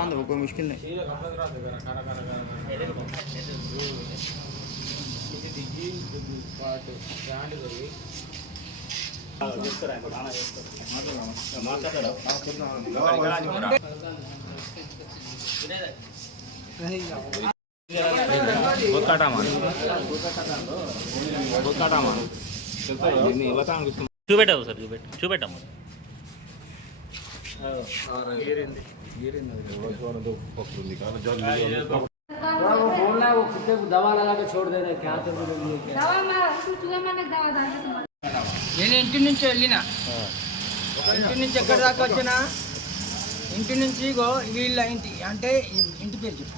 आंदो कोई मुश्किल नहीं। చూపెట్టావు సార్ చూపెట్టాము बोलना वो कुत्ते को दवा लगा के छोड़ दे रहे क्या तो నేను ఇంటి నుంచి వెళ్ళినా ఇంటి నుంచి ఎక్కడి దాకా వచ్చినా ఇంటి నుంచి వీళ్ళ ఇంటి అంటే ఇంటి పేరు చెప్పు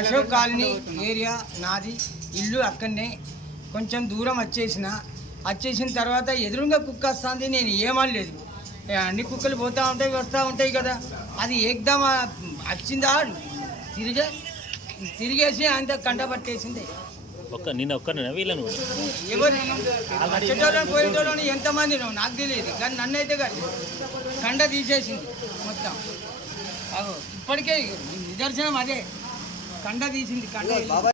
అశోక్ కాలనీ ఏరియా నాది ఇల్లు అక్కడనే కొంచెం దూరం వచ్చేసిన తర్వాత ఎదురుగా కుక్క వస్తుంది నేను ఏమనలేదు అన్ని కుక్కలు పోతూ ఉంటాయి వస్తూ ఉంటాయి కదా అది ఏకదమ్ వచ్చిందా తిరిగేసి అంత కంట పట్టేసింది వీళ్ళను ఎవరు వచ్చేటోళ్ళని పోయేటోళ్ళని ఎంతమంది నాకు తెలియదు కానీ నన్ను అయితే కాదు కండ తీసేసింది మొత్తం ఇప్పటికే నిదర్శనం అదే కండ తీసింది కండ